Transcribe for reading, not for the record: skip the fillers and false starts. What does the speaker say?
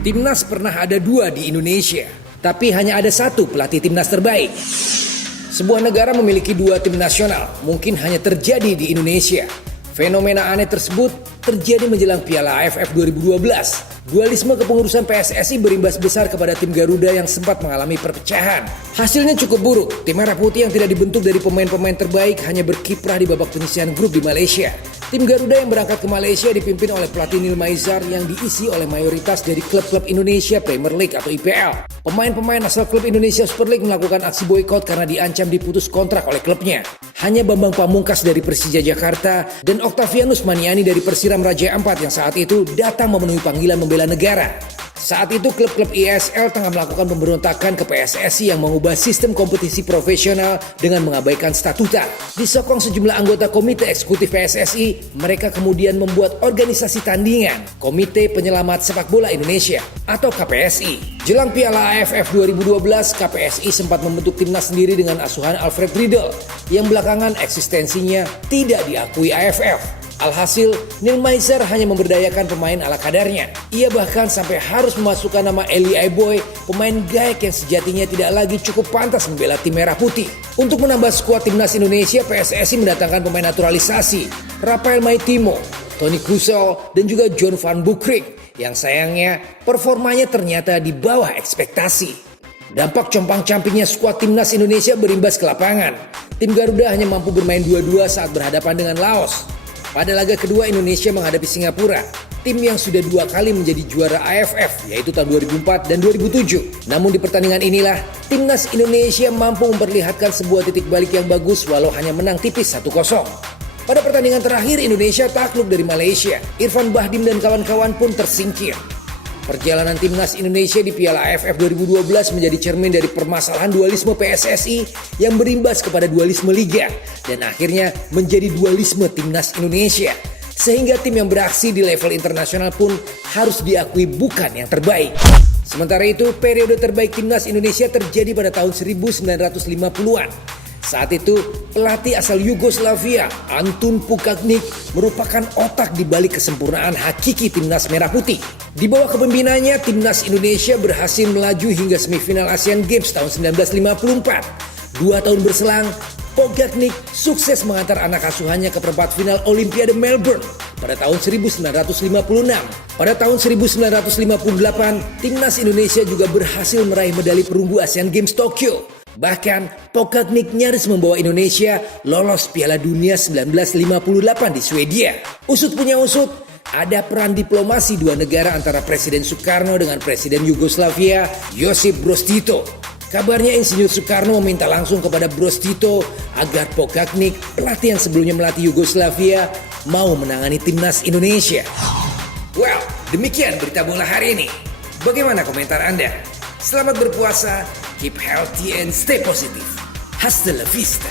Timnas pernah ada 2 di Indonesia, tapi hanya ada 1 pelatih timnas terbaik. Sebuah negara memiliki 2 tim nasional mungkin hanya terjadi di Indonesia. Fenomena aneh tersebut terjadi menjelang Piala AFF 2012. Dualisme kepengurusan PSSI berimbas besar kepada tim Garuda yang sempat mengalami perpecahan. Hasilnya cukup buruk. Tim Merah Putih yang tidak dibentuk dari pemain-pemain terbaik hanya berkiprah di babak penyisihan grup di Malaysia. Tim Garuda yang berangkat ke Malaysia dipimpin oleh pelatih Neil Maizar yang diisi oleh mayoritas dari klub-klub Indonesia Premier League atau IPL. Pemain-pemain asal klub Indonesia Super League melakukan aksi boikot karena diancam diputus kontrak oleh klubnya. Hanya Bambang Pamungkas dari Persija Jakarta dan Octavianus Maniani dari Persiram Raja Ampat yang saat itu datang memenuhi panggilan membela negara. Saat itu klub-klub ISL tengah melakukan pemberontakan ke PSSI yang mengubah sistem kompetisi profesional dengan mengabaikan statuta. Disokong sejumlah anggota Komite Eksekutif PSSI, mereka kemudian membuat organisasi tandingan, Komite Penyelamat Sepak Bola Indonesia atau KPSI. Jelang Piala AFF 2012, KPSI sempat membentuk timnas sendiri dengan asuhan Alfred Riedel yang belakangan eksistensinya tidak diakui AFF. Alhasil, Neil Maizar hanya memberdayakan pemain ala kadarnya. Ia bahkan sampai harus memasukkan nama Eli Aiboy, pemain gaek yang sejatinya tidak lagi cukup pantas membela tim Merah Putih. Untuk menambah skuad timnas Indonesia, PSSI mendatangkan pemain naturalisasi, Rafael Maitimo, Toni Kroosel, dan juga John van Boekwijk, yang sayangnya performanya ternyata di bawah ekspektasi. Dampak compang-campingnya skuad timnas Indonesia berimbas ke lapangan. Tim Garuda hanya mampu bermain 2-2 saat berhadapan dengan Laos. Pada laga kedua Indonesia menghadapi Singapura, tim yang sudah 2 kali menjadi juara AFF yaitu tahun 2004 dan 2007. Namun di pertandingan inilah timnas Indonesia mampu memperlihatkan sebuah titik balik yang bagus walau hanya menang tipis 1-0. Pada pertandingan terakhir Indonesia takluk dari Malaysia. Irfan Bahdim dan kawan-kawan pun tersingkir. Perjalanan timnas Indonesia di Piala AFF 2012 menjadi cermin dari permasalahan dualisme PSSI yang berimbas kepada dualisme Liga dan akhirnya menjadi dualisme timnas Indonesia. Sehingga tim yang beraksi di level internasional pun harus diakui bukan yang terbaik. Sementara itu, periode terbaik timnas Indonesia terjadi pada tahun 1950-an. Saat itu, pelatih asal Yugoslavia, Antun Pukaknik, merupakan otak di balik kesempurnaan hakiki timnas Merah Putih. Di bawah kepemimpinannya, timnas Indonesia berhasil melaju hingga semifinal Asian Games tahun 1954. 2 tahun berselang, Pukaknik sukses mengantar anak asuhannya ke perempat final Olimpiade Melbourne pada tahun 1956. Pada tahun 1958, timnas Indonesia juga berhasil meraih medali perunggu Asian Games Tokyo. Bahkan, Pukaknik nyaris membawa Indonesia lolos Piala Dunia 1958 di Swedia. Usut punya usut, ada peran diplomasi 2 negara antara Presiden Soekarno dengan Presiden Yugoslavia, Josip Broz Tito. Kabarnya Insinyur Soekarno meminta langsung kepada Broz Tito agar Pukaknik, pelatih yang sebelumnya melatih Yugoslavia, mau menangani timnas Indonesia. Well, demikian berita bola hari ini. Bagaimana komentar Anda? Selamat berpuasa, keep healthy and stay positive. Hasta la vista.